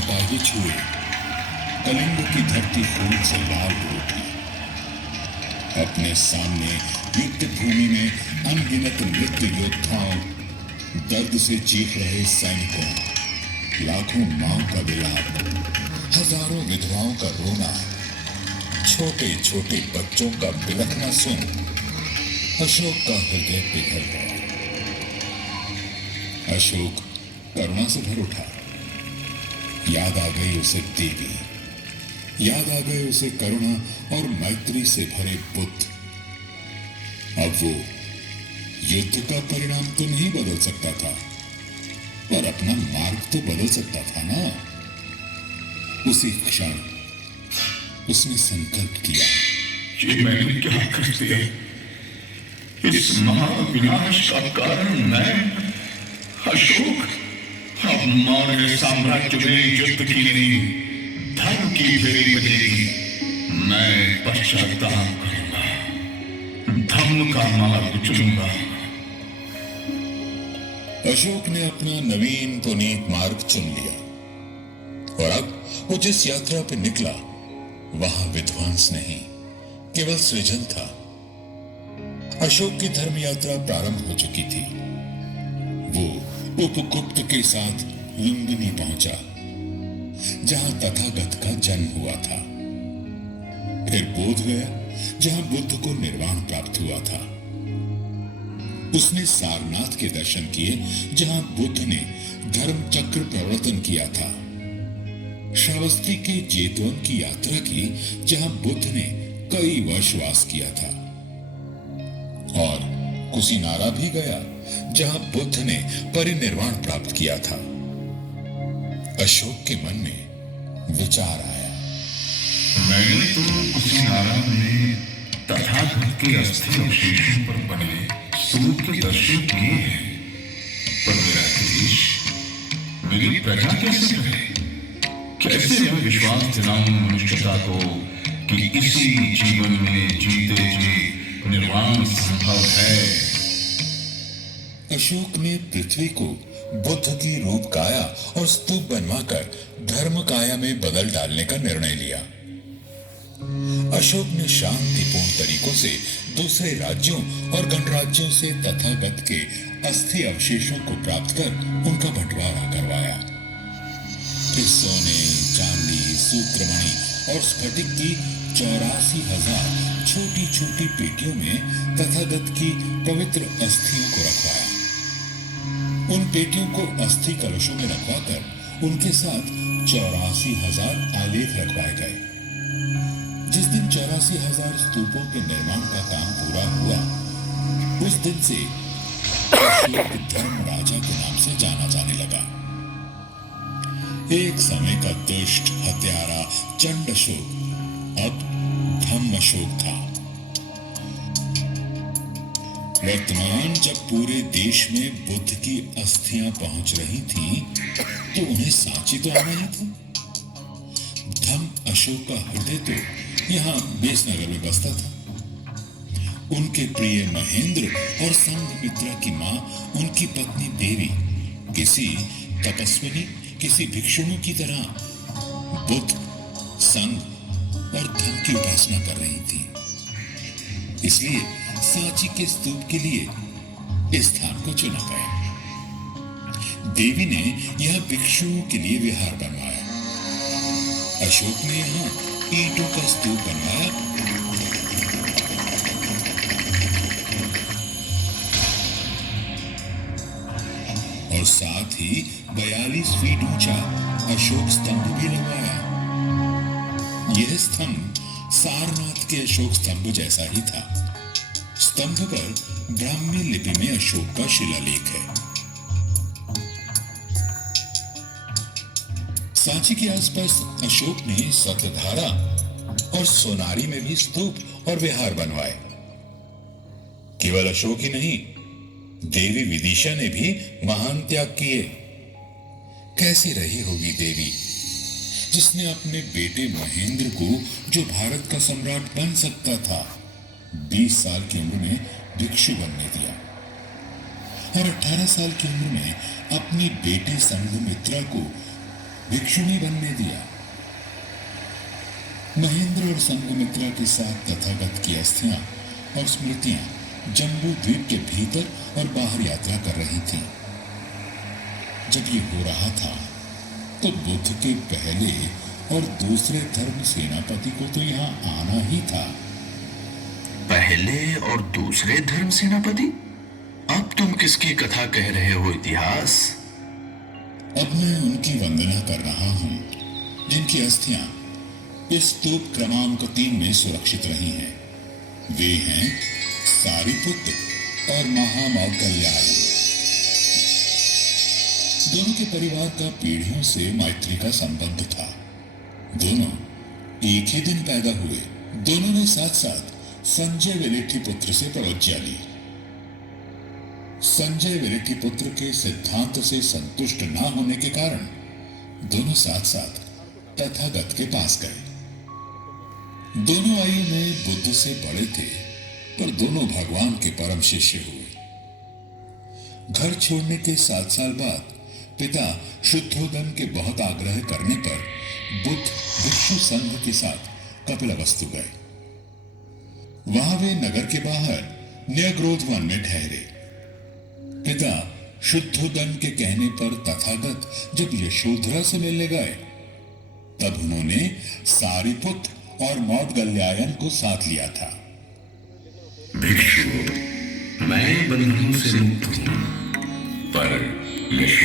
आपाही छुए कलिंग की धरती खून से लाल हो उठी। अपने सामने युद्ध भूमि में अनगिनत मृत्यु योद्धाओं, दर्द से चीख रहे सैनिकों, लाखों मांओं का विलाप, हजारों विधवाओं का रोना, छोटे छोटे बच्चों का बिलखना सुन अशोक का हृदय पिघल गया। अशोक करुणा से भर उठा। याद आ गई उसे देवी, याद आ गए उसे करुणा और मैत्री से भरे बुद्ध। अब वो युद्ध का परिणाम तो नहीं बदल सकता था, पर अपना मार्ग तो बदल सकता था ना। उसी क्षण उसने संकल्प किया, ये मैंने क्या कर दिया? इस महाविनाश का कारण मैं अशोक। अब मौर्य साम्राज्य में युद्ध की नहीं, धर्म की फेरी बजेगी। मैं पश्चाताप करूंगा, धर्म का मार्ग चुनूंगा। अशोक ने अपना नवीन पुनीत मार्ग चुन लिया और अब वो जिस यात्रा पे निकला वहां विध्वंस नहीं, केवल सृजन था। अशोक की धर्म यात्रा प्रारंभ हो चुकी थी। वो उपगुप्त के साथ लुम्बिनी पहुंचा, जहां तथागत का जन्म हुआ था। फिर बोध गया, जहां बुद्ध को निर्वाण प्राप्त हुआ था। उसने सारनाथ के दर्शन किए, जहां बुद्ध ने धर्म चक्र प्रवर्तन किया था। श्रावस्ती के जेतवन की यात्रा की, जहां बुद्ध ने कई वर्ष वास किया था। और कुशीनारा भी गया, जहां बुद्ध ने परिनिर्वाण प्राप्त किया था। अशोक के मन में विचार आया, मैंने तो कुशीनारा में तथागत के अस्थि अवशेषों पर बने स्तूप के दर्शन किए हैं, पर मेरा देश, मेरी प्रजा कैसे रहे? कैसे मैं विश्वास दिलाऊं मनुष्यता को कि इसी जीवन में जीते जी निर्वाण संभव है? अशोक ने पृथ्वी को बुद्ध की रूप काया और स्तूप बनवाकर धर्म काया में बदल डालने का निर्णय लिया। अशोक ने शांतिपूर्ण तरीकों से दूसरे राज्यों और गणराज्यों से तथागत के अस्थि अवशेषों को प्राप्त कर उनका बंटवारा करवाया। फिर सोने, चांदी, सूत्रमणि और स्फटिक की 84,000 छोटी छोटी पेटियों में तथागत की पवित्र अस्थियों को रखवाया। उन पेटियों को अस्थि कलशों में रखवाकर उनके साथ 84,000 आलेख रखवाए गए। जिस दिन 84,000 स्तूपों के निर्माण का काम पूरा हुआ, उस दिन से अशोक धर्म राजा के नाम से जाना जाने लगा। एक समय का दुष्ट हत्यारा चंड अशोक अब धम्म अशोक था। वर्तमान जब पूरे देश में बुद्ध की अस्थियां पहुंच रही थीं, तो उन्हें सांची तो आना ही था। धम्म अशोक का हृदय तो यहां बेसनगर में बसता था। उनके प्रिय महेंद्र और संघमित्रा की मां, उनकी पत्नी देवी, किसी तपस्विनी, किसी भिक्षुणी की तरह बुद्ध, संघ और धन की उपासना कर रही थी। इसलिए सांची के स्तूप के लिए इस स्थान को चुना गया। देवी ने यह भिक्षुओं के लिए विहार बनवाया। अशोक ने यहां ईंटों का स्तूप बनवाया और साथ ही 42 फीट ऊंचा अशोक स्तंभ भी लगवाया। यह स्तंभ सारनाथ के अशोक स्तंभ जैसा ही था। स्तंभ पर ब्राह्मी लिपि में अशोक का शिलालेख है। सांची के आसपास अशोक ने सतधारा और सोनारी में भी स्तूप और विहार बनवाए। केवल अशोक ही नहीं, देवी विदिशा ने भी महान त्याग किए। कैसी रही होगी देवी, जिसने अपने बेटे महेंद्र को, जो भारत का सम्राट बन सकता था, 20 साल की उम्र में भिक्षु बनने दिया और 18 साल की उम्र में अपनी बेटी संघमित्रा को भिक्षुणी बनने दिया। महेंद्र और संघमित्रा के साथ तथागत की अस्थियां और स्मृतियां जम्बू द्वीप के भीतर और बाहर यात्रा कर रही थीं। जब ये हो रहा था तो बुद्ध के पहले और दूसरे धर्म सेनापति को तो यहां आना ही था। पहले और दूसरे धर्म सेनापति? अब तुम किसकी कथा कह रहे हो इतिहास? अब मैं उनकी वंदना कर रहा हूं जिनकी अस्थियां इस स्तूप क्रमांक 3 में सुरक्षित रही हैं। वे हैं सारिपुत्र और महामौदगल्यायन। दोनों के परिवार का पीढ़ियों से मैत्री का संबंध था। दोनों एक ही दिन पैदा हुए। दोनों ने साथ साथ संजय विलिठीपुत्र से प्रवज्ञा ली। संजय विलिठीपुत्र के सिद्धांत से संतुष्ट न होने के कारण दोनों साथ साथ तथागत के पास गए। दोनों आयु में बुद्ध से बड़े थे, पर दोनों भगवान के परम शिष्य हुए। घर छोड़ने के 7 साल बाद पिता शुद्धोदन के बहुत आग्रह करने पर बुद्ध भिक्षु संघ के साथ कपिलवस्तु गए। वहां वे नगर के बाहर न्यग्रोध वन में ठहरे। पिता शुद्धोदन के कहने पर तथागत जब यशोधरा से मिलने गए तब उन्होंने सारिपुत्र और मौदगल्यायन को साथ लिया था। भिक्षु, मैं बंधनों से मुक्त हूं, पर यशो